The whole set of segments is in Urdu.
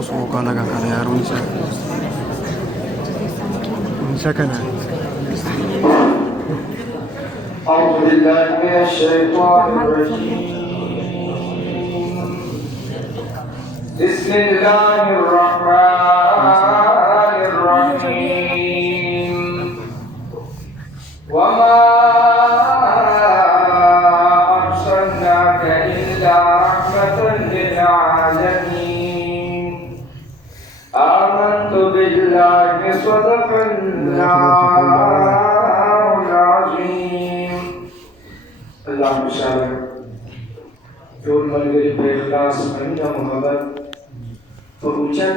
usbuuqa laga helay Arunsa سكن. أعوذ بالله من الشيطان الرجيم. بسم الله الرحمن الرحيم. وما أرسلناك إلا رحمة للعالمين. آمنت بالله صدق الله العظيم. اللهم صل ټول ملګري په اخلاص باندې محبت په اوچت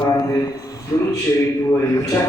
باندې درود شریف وایي. اوچت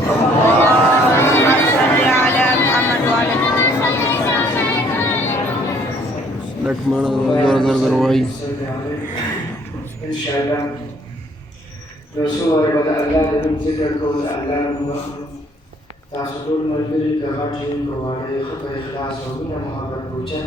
اللهم صل على محمد وعلى لكمن زر وایي ان شاء الله. رسول الله د ذکر کول الله نو تاسو ټول ملګري که غاټین کوي خو اخلاص او محبت اوچت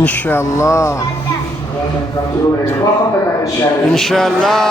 إن شاء الله إن شاء الله.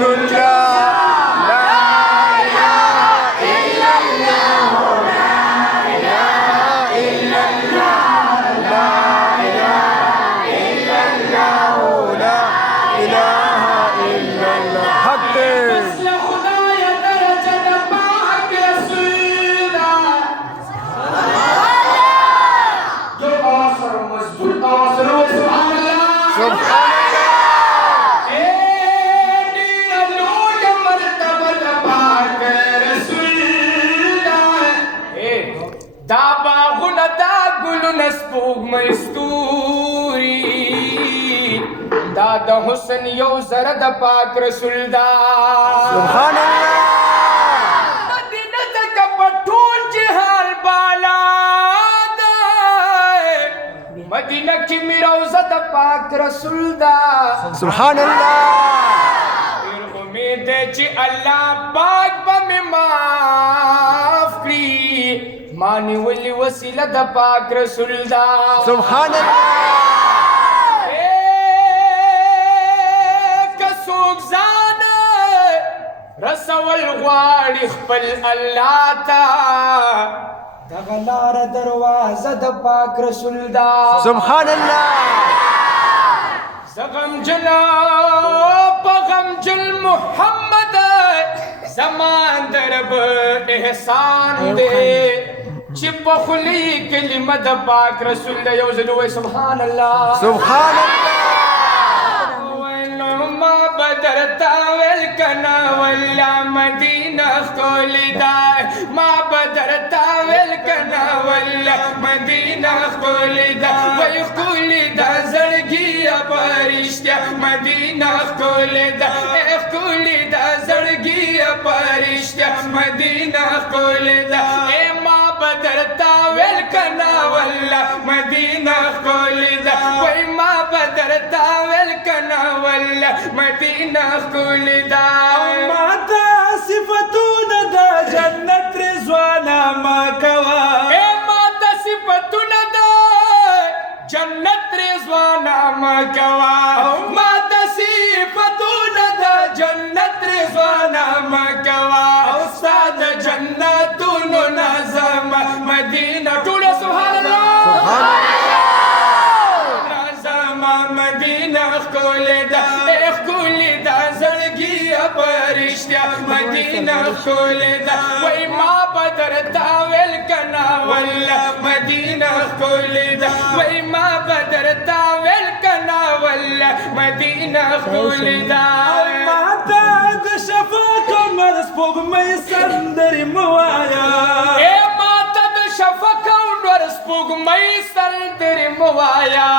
رسول الله لا إله إلا الله لا إله إلا الله لا إله إلا الله لا إله إلا الله حق دا حسن یو زره د پاک رسول دا سبحان الله مدینه تک پټول جهال بالا دا مدینه کی میروزه د پاک رسول دا سبحان الله امید چې الله پاک به معاف کړي مانی ولی وسیله د پاک رسول دا سبحان الله رسول غواړي خپل الله تا دغه لاره دروازه د پاک رسول دا سبحان الله زغم جنا پغم جل محمد زمان درب احسان دے چې په خلی کلمه د پاک رسول دا یو ځل وای سبحان الله سبحان الله ما بدرتا ول کنا ولا مدینه خولي دا ما بدرتا ول کنا ولا مدینه خولي دا وای خولي دا زړګي پرشتیا مدینه خولي دا خولي دا زړګي پرشتیا مدینه خولي دا ما بدرتا ول کنا ولا مدینه خولي دا وای ما بدرتا ول کنا ولا مدینه خولي دا ماتا صفتونه د جنت رضوانه ما کوا ماتا صفتونه د جنت رضوانه ما کوا ماتا صفتونه د جنت رضوانه ما کوا استاد جنتونو نظم مدینه ټول سبحان الله نظم مدینه خولي دا پرشتیا مدینه خولي دا وای ما بدرتا ول کنا ولا مدینه خولي دا وای ما بدرتا ول کنا ولا مدینه خولي دا ماتا د شفاعت عمر سپوږمۍ سندرې موایا ماتا د شفاعت عمر سپوږمۍ سندرې موایا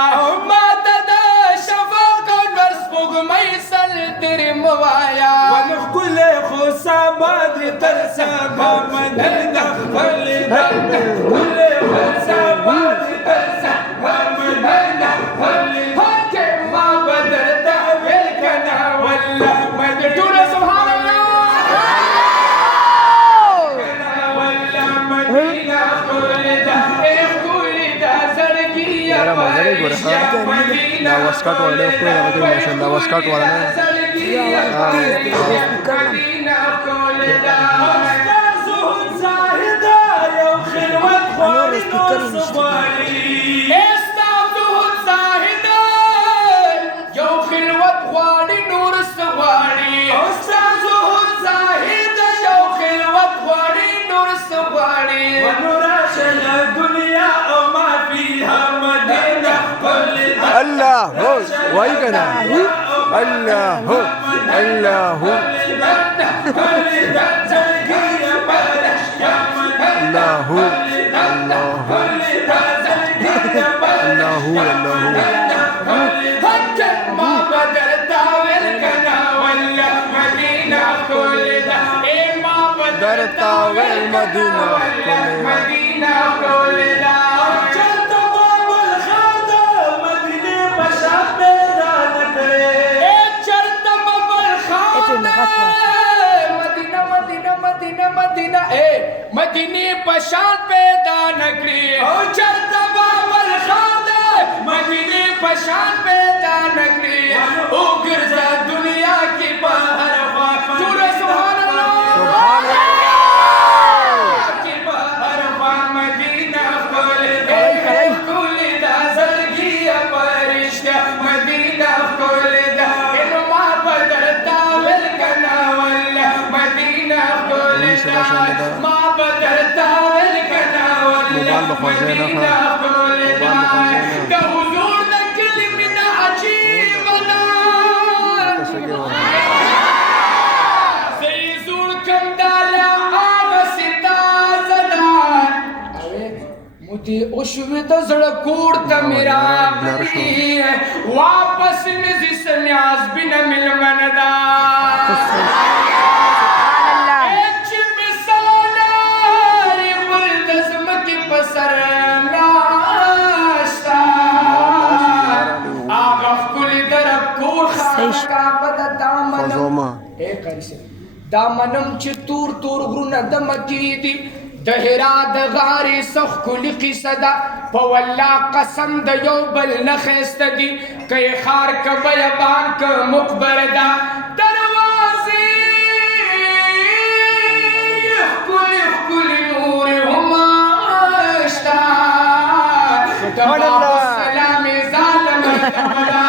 ماتا د شفاعت عمر سپوږمۍ سندرې موایا ونخكل خصابات ترسابا مدينة خلدا كل خصابات ترسابا مدينة خلدا ما بدرت بالكنا ولا مدينة سبحان الله ولا مدينة خلدا خلدا زرقية دا واسکټ وړه خو دا ماشاءالله واسکټ وړه مدینه خولي دا زهد زاهدا يا خلوت خواري نور صباري استعبدوا زاهدا يا خلوت خواري نور صباري استعبدوا زاهدا يا خلوت خواري نور صباري ونراش الدنيا وما فيها مدينة خلدا الله هو وای کنا الله هو الله هو الله هو الله هو ما بدرتا ول کنا ولا مدینه خولدا ما بدرتا ول مدینه خولدا چلتا باب الخاطر مدينة بشا پیدا نکرے چرتا باب الخاطر مدینه مدینه پشان پیدا نکړي او چرته بابل خاطر مدینه پشان پیدا نکړي او ګرځا دنیا کې په هر ما بدرتا والکنا ولا مدینہ خولدا د حضور د کلمنا عجیب دا زور کم دالا آغا ستا زدان مجھے اشوی د زړه کور ته میرا غلی واپس نزی سنیاز بنا ملمن دا ایچ مثالاری بلدزم کی پسر ناشتا آغا کلی درب کور خانکا بدا دامنم ایک قریسے دامنم چی تور تور غرون دمکی دی دهرا د غاری سخ کلی قصه ده په والله قسم د یو بل نه ښایسته دي که یې ښار که بیابان که مقبره ده دروازې ښکلي ښکلي نورې هم شته د باب السلام ظالمه ده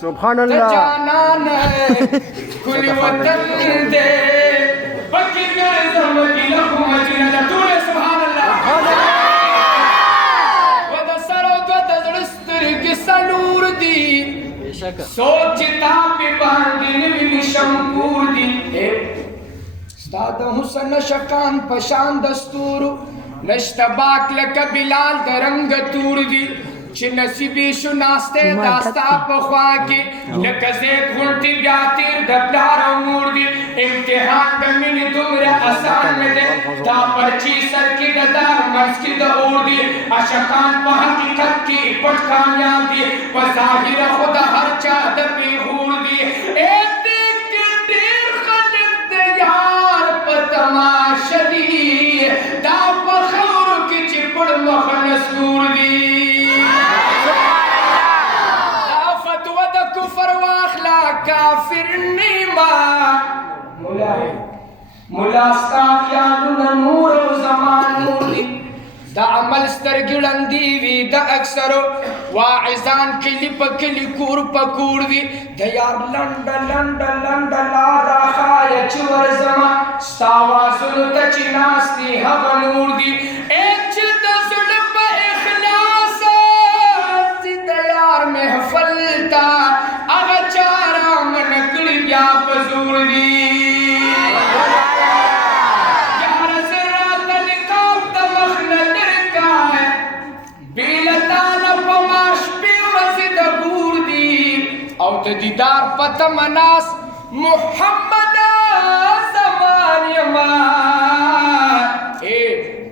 سبحان اللہ جانان کل وطن دے بکی گرزم کی لکھو مجینہ دور سبحان اللہ ودا سرو گتا زرستر کی سلور دی سوچتا پی باندی نوی شمکور دی استاد حسن شکان پشان دستورو نشتباک لکا بلال درنگ تور دی چی نصیبی شو ناستے داستا پخوا کی لکا زید غلطی بیاتیر دبلار امور دی امتحان دمینی دمر آسان میں دے دا پرچی سر کی ددا مرز کی دا اور دی اشکان پا حقیقت کی پٹ کامیاب دی پا ظاہر خدا ہر چاہد پی غور دی ایک دیکھ کے دیر خلق دیار پا تماشا دی دا پا خور کی چی پڑ مخنس دور دی کفر واخلا کافر نیما ملا ستا خیالونا نور و زمان نور دی دا عمل سترگلن دیوی دا اکثرو واعزان کلی پا کلی کور پا کور دی دا یار لنڈ لنڈ لنڈ لارا خایا چور زمان ستاوازنو تا چی ناستی حق نور دی ایک چی دا ظلم پا اخلاص زیدہ یار محفلتا اگا چارا منکڑی بیا پزور دی یار زرات نکاب تا مخن لرکا ہے بیلتا نپماش پیورزی دا گور دی او تا دیدار پتا مناس محمد زمان یمان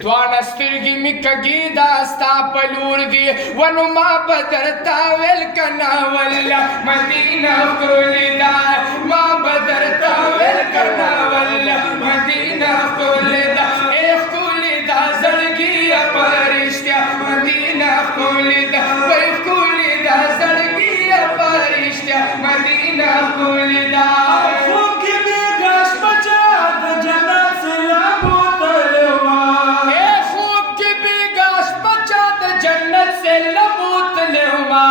دوان استرگی مکگی داستا پلور دی ونو ما بدرتا ویلکنا واللہ مدینہ کولی دا ما بدرتا ویلکنا واللہ مدینہ کولی دا ایخ کولی دا زرگی پرشتیا مدینہ کولی دا ویخ کولی دا زرگی پرشتیا مدینہ کولی دا خوکی بی گاش بچا دا جنت سے لابو تلوا جنت سے لبوت لہما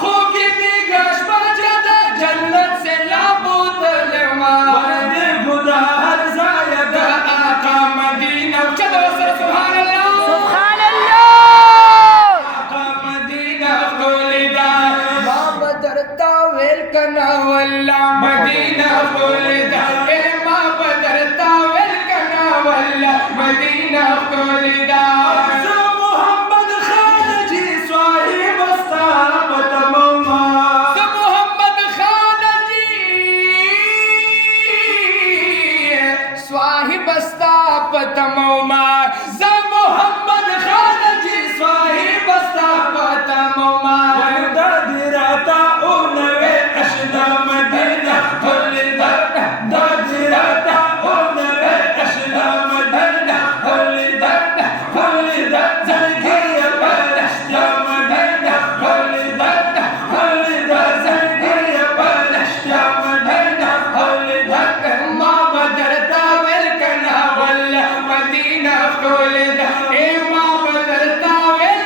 خوکی بھی گاش بچا دا جنت سے لبوت لہما ورد خدا ہر زائد آقا مدینہ چلو سر سبحان اللہ سبحان اللہ آقا مدینہ خولدا ما بدرتا ویلکنا واللہ مدینہ خولدا اے ما بدرتا ویلکنا واللہ مدینہ خولدا پتموما زا محمد خان جی صاحب استا پتموما وردا دیراتا اونوے اشنا مدینہ خولدا دا دیراتا اونوے اشنا مدینہ خولدا خولدا زرگی پرشتیا مدینہ خولدا خولدا زرگی پرشتیا مدینہ خولدا ما بدرتا ویلکنا واللہ مدینہ خولدا اے ما بدرتا ویلکنا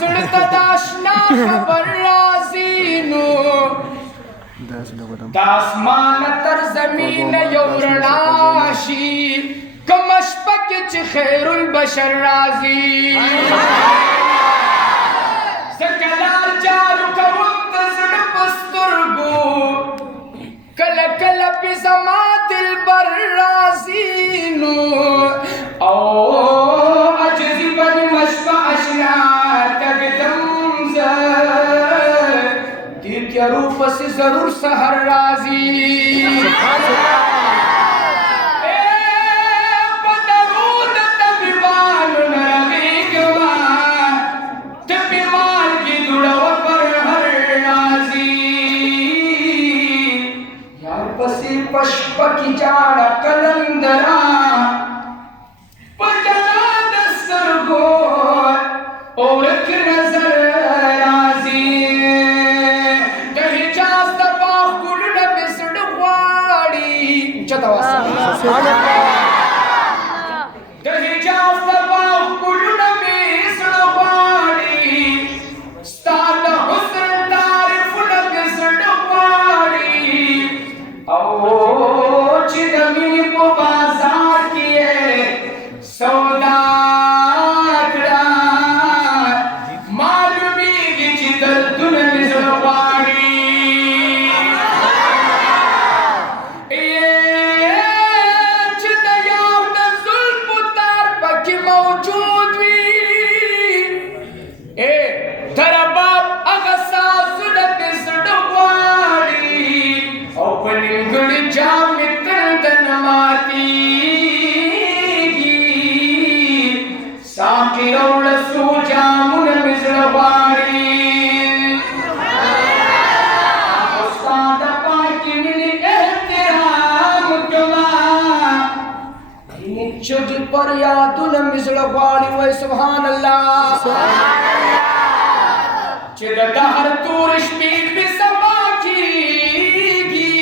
زړه د آشنا خبر راځي نو د اسمان تر زمین یو رڼا شي کوم شپه کې چې خیر البشر راځي زکه لار جارو کوم د زړه په سترګو کله کله پې زما دلبر راځي نو او عجزي به نیمه شپه اشنا تږدم زه دې تیارو پسې ضرور سحر راځي په درود طبیبانو نه رغېږمه طبي مالګې دوړوه پر هر راځي یار پسې په شپه کې جاړه قلندره په جلا د سترګو اورک نظر راځي د حجاز د باغ ګلونه مې زړه غواړي اوچته واسه د حجاز د باغ ګلونه مې زړه غواړي ستا د حسن تعریفونه مې زړه غواړي او چې د مینې په بازار کې یې سودا کړه معلومیږي چې دردونه مې زړه غواړي چې د یار د زلفو تار پکې موجود وي د رباب هغه سازونه مې زړه غواړي او په نیمګړي جام مې تل دننه ماتېږي ساقي راوړه څو جامونه مې زړه غواړي خو ستا د پاکې مینې احترام کومه ځینې چغې پر یادونه مې زړه غواړي وایي سبحان الله چې د دهر تور شپې مې سبا کېږي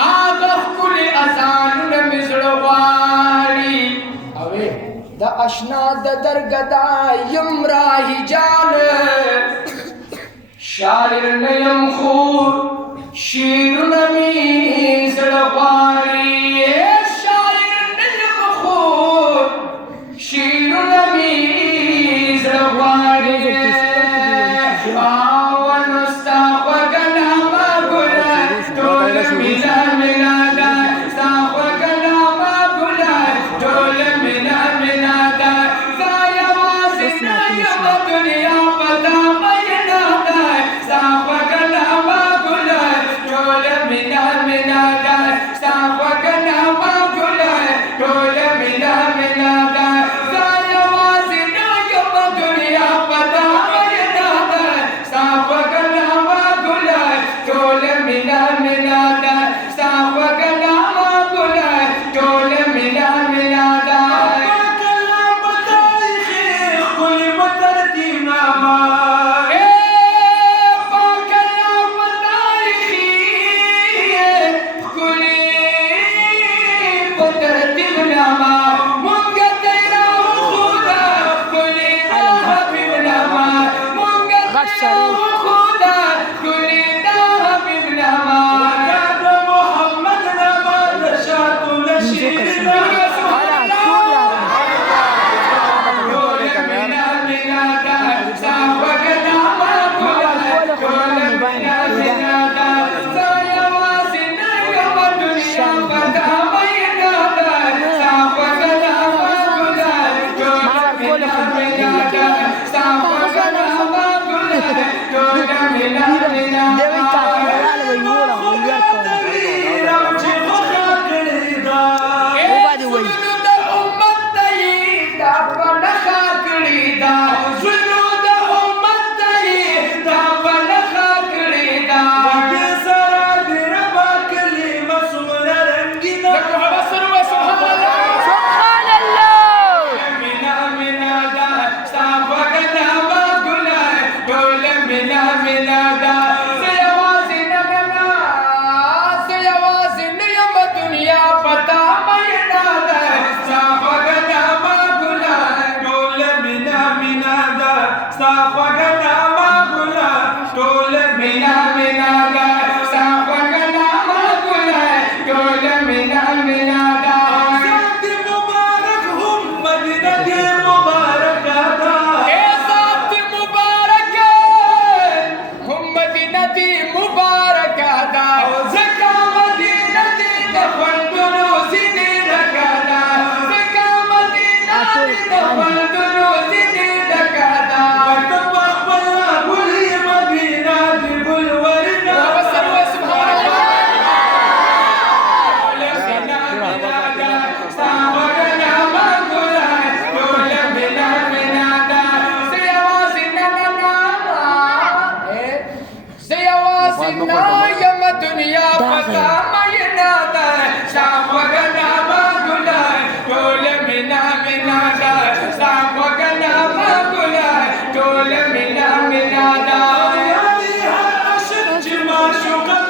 هغه ښکلي اذانونه مې زړه غواړي اوې د اشنا د درګدا یم راهي جان شاعر نه یم خو شعرونه مې زړه غواړي شاعر نه یم خو شعرونه مې زړه غواړي او نو ستا خوږه نامه ګله ټوله مینه مینه ده ستا خوږه نامه ګله ټوله مینه مینه ده زه یوازې نه یم دنیا په تا مینه ده ستا خوږه نامه ګله ټوله مینه مینه ده ستا خوږه نامه ګله ټوله مینه مینه ده زه یوازې نه یم دنیا په تا مینه ده ستا خوږه نامه ګله ټوله مینه مینه ده ستا خوږه نامه ګله ټوله مینه مینه ده سافقنا ما قلا طول منا منا دا سافقنا ما قلا طول منا منا دا ذات مبارك هم مدينة مباركة دا ذات مبارك هم مدينة مباركة دا زكا مدينة دفن دروزي ركادا زكا مدينة دفن دروزي ركادا وتبقى كل مدينة بكل ورنا وسلوى سبحان الله لسنا بلادا ساوغنا ما قلا كل بلا بلادا سيوازنا سيوازنا يوم الدنيا فتا ما ينادا ساوغنا ما قلا كل منا منادا ساوغنا ما قلا كل منا منادا يا عاشق جما شوق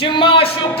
جما شوق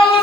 او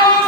او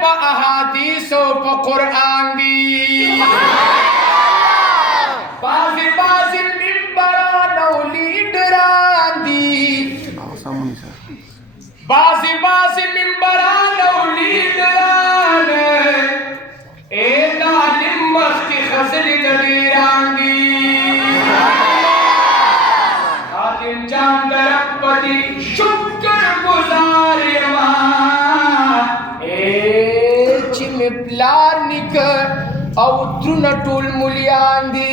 pa ahaditho pa Quran di bazi mimbaran aw leaderan di bazi mimbaran aw leaderan alim makhti khazli dadiran di alim jam darapati shukr guzar ma chim plar nik aw truna tul mulyan di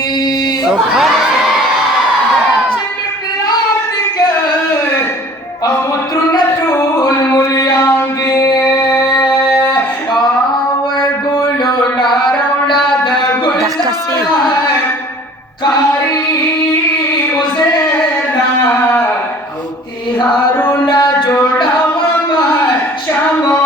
chim plar nik aw truna tul mulyan di aw gulu narawla da gulzar kari uzena aw tiharuna jodawa ma shamo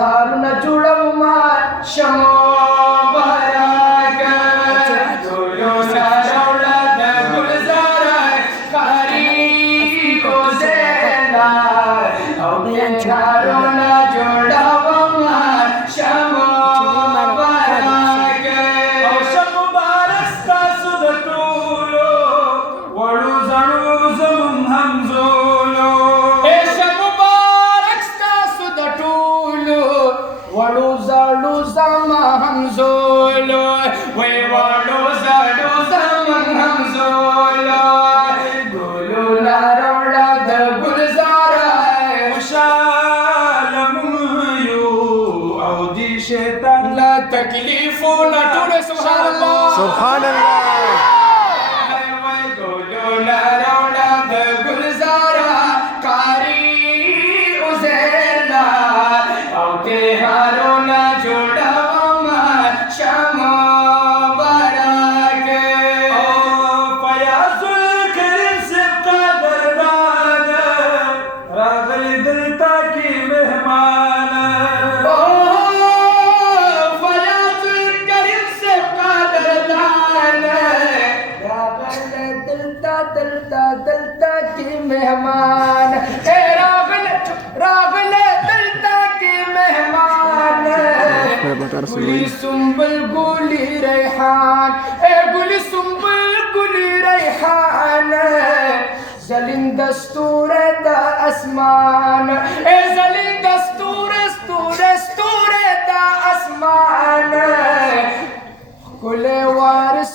Haruna Judama Shamo Baraka Duluna Raula da Gulzara Kari Ozela Haruna Judama Shamo Baraka Shamo Barasta Sudatulo Walu Zanu Zum Hamzulo Shamo Barasta Sudatulo Waluza luza mahamzolo, we waluza luza mahamzolo. Gulu la rola da gulzara, ushalamuyu, audi shetan la taklifu na tule subhanallah. Subhanallah. Gulu la rola da gulzara, kari uzela, audi haruna jodama shamo barake. Fayazul karim se qadar ragal, ragal dilta ki mehman. سوي سنبل قولي ريحان قولي سنبل قولي ريحان زلين دستور دا اسمان زلين دستور دستور دا اسمان كل وارث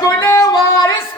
كل وارث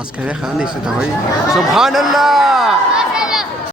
بس كده خلاني ستوي سبحان الله